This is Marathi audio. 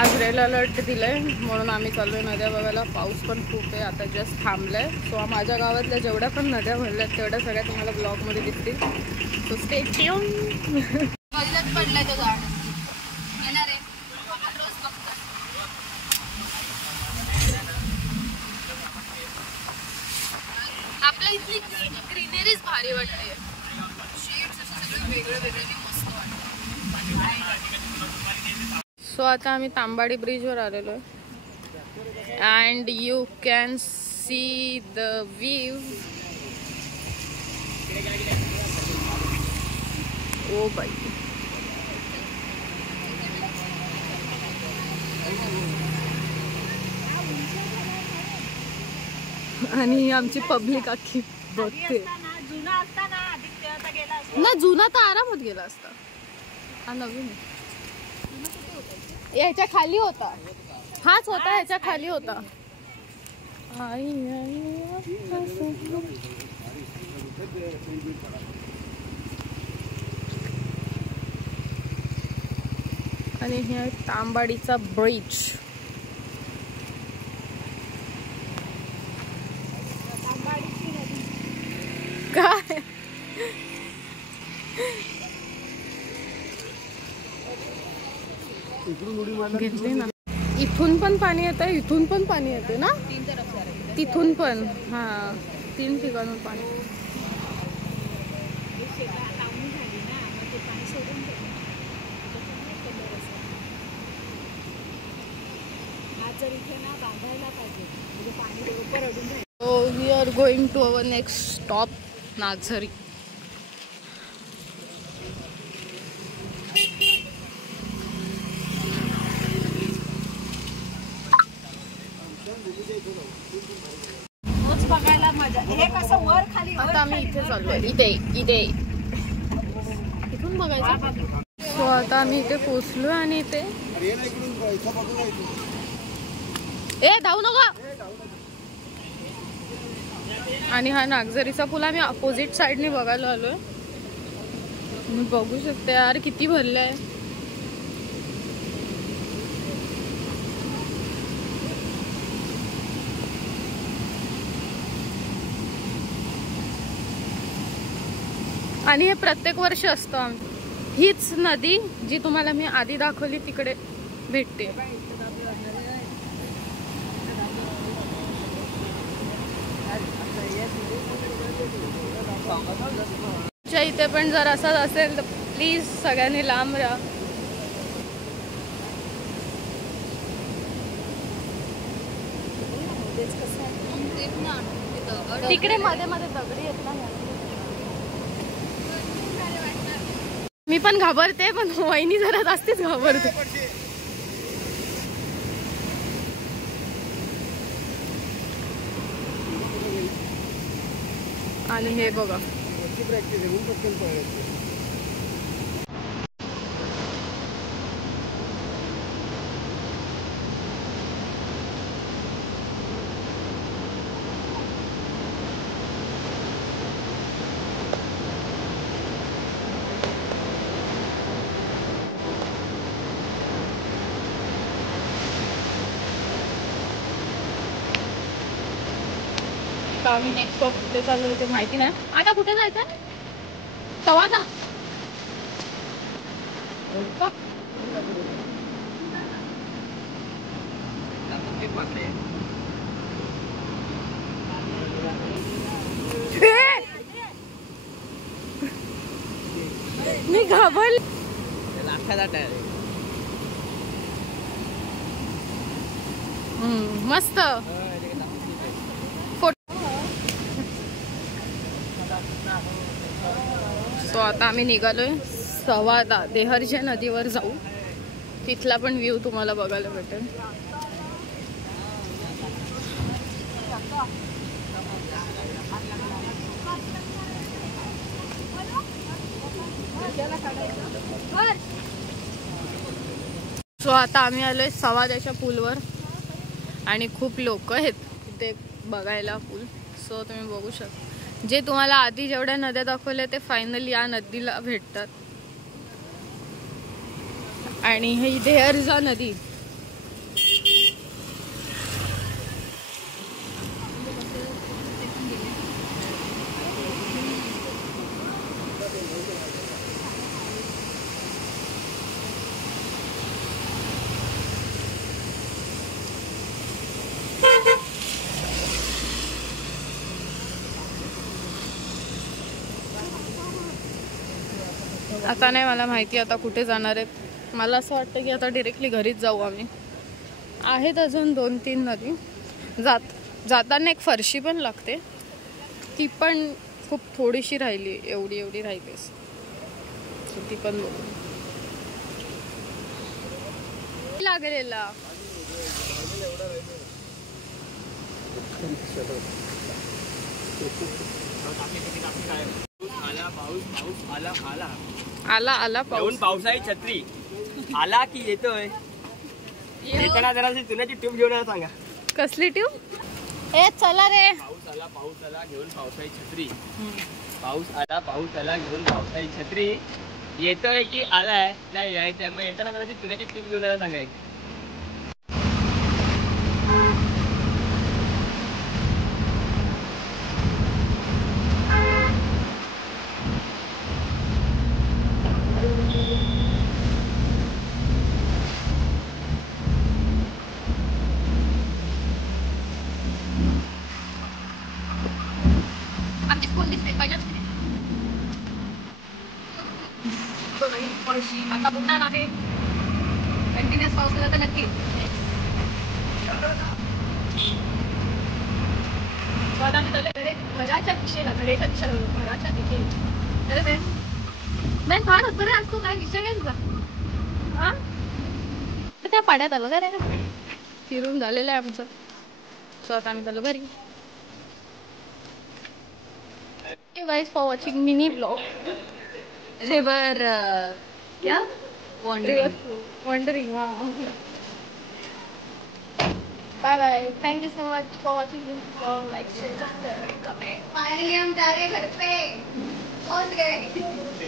आज रेड अलर्ट दिलंय म्हणून आम्ही चाललोय नद्या बघायला. पाऊस पण खूप आहे, आता जस्ट थांबलाय. सो माझ्या गावातल्या जेवढ्या पण नद्या भरल्यात तेवढ्या सगळ्या तुम्हाला ब्लॉगमध्ये दिसतील. So stay tune. पडलाय तो झाड येणार आहे. आपल्या इथली ग्रीनरीज भारी वाटते. शेड्स असं सगळं वेगळं वेगळं मस्त वाटतं. सो आता आम्ही तांबाडी ब्रिजवर आलेलो आहे. And you can see the view. ओ बाई, आणि आमची पब्लिक अख्खी बघते ना. जुना तर आरामात गेला असता, हा नवीन याच्या खाली होता. हाच होता, ह्याच्या खाली होता. आणि हे तांबाडीचा ब्रिज. काय घेतली ना. इथून पण पाणी येतं, इथून पण पाणी येते ना, तिथून पण. हा, 3 ठिकाणून पाणी. So we are going to our next stop, Nagzari. बघायला मजा. हे कसं वर खाली. आता आम्ही इथे चाललोय, इथे इथून बघायचं. सो आता आम्ही इथे पोचलो आणि इथे धावू नका. आणि हा नागझरीचा पूल आम्ही अपोजिट साइडने बघायला आलोय. तुम्ही बघू शकता यार किती भरलंय. आणि हे प्रत्येक वर्षी असतं. हीच नदी जी तुम्हाला मी आधी दाखवली तिकडे भेटते. इथे पण जर असं असेल तर प्लीज सगळ्यांनी लांब राहा. तिकडे मध्ये मध्ये दगडी येत ना. मी पण घाबरते, पण वहिनी जरा जास्तीच घाबरते. आणि हे बघा, आम्ही नेक्स्ट स्टॉप कुठे चाललो ते माहिती नाही. आता कुठे जायचं? तवाना. मी घाबरले. मस्त. सो आता आम्ही निघालोय सवादा देहरच्या नदीवर जाऊ. तिथला पण व्ह्यू तुम्हाला बघायला भेटेल. सो आता आम्ही आलोय सवादाच्या पूलवर आणि खूप लोक आहेत तिथे बघायला पूल. सो तुम्ही बघू शकता, जे तुम्हाला आधी जेवढ्या नद्या दाखवल्या ते फायनली या नदीला भेटतात. आणि ही देहरजा नदी आता नाही मला माहिती आता कुठे जाणार आहेत. मला असं वाटतं की आता डिरेक्टली घरीच जाऊ आम्ही. आहेत अजून 2-3 नदी. जाताना एक फरशी पण लागते, ती पण खूप थोडीशी राहिली, एवढी राहिलीस ती पण बघू लागलेला. आला पाऊस. पावसाळी छत्री आला की येतोय. येताना जरा चुन्याची ट्यूब घेऊन सांगा. कसली ट्यूब? ए चला रे. पाऊस आला घेऊन पावसाळी छत्री. पाऊस आला घेऊन पावसाळी छत्री. येतोय की आलाय नाही त्यामुळे येताना जरा चुन्याची ट्यूब घेऊन सांगाय. आता पुन्हा आहे कंटिन्युअस पाऊस झाला तर नक्की घराच्या दिशेला घराच्या दिशेला घराच्या दिशेला नाही फार होतं रे. आज तो काय विषय आहे तुझा? त्या पाण्यात आलं का रे? फिरून झालेलं आहे आमचं. सो आता आम्ही झालो घरी. Thank you guys for watching mini vlog. River, yeah, Wondering. Wow. Bye bye. Thank you so much for watching this vlog. Like, share, subscribe, comment. Finally हम जा रहे हैं घर पे. पहुंच गए.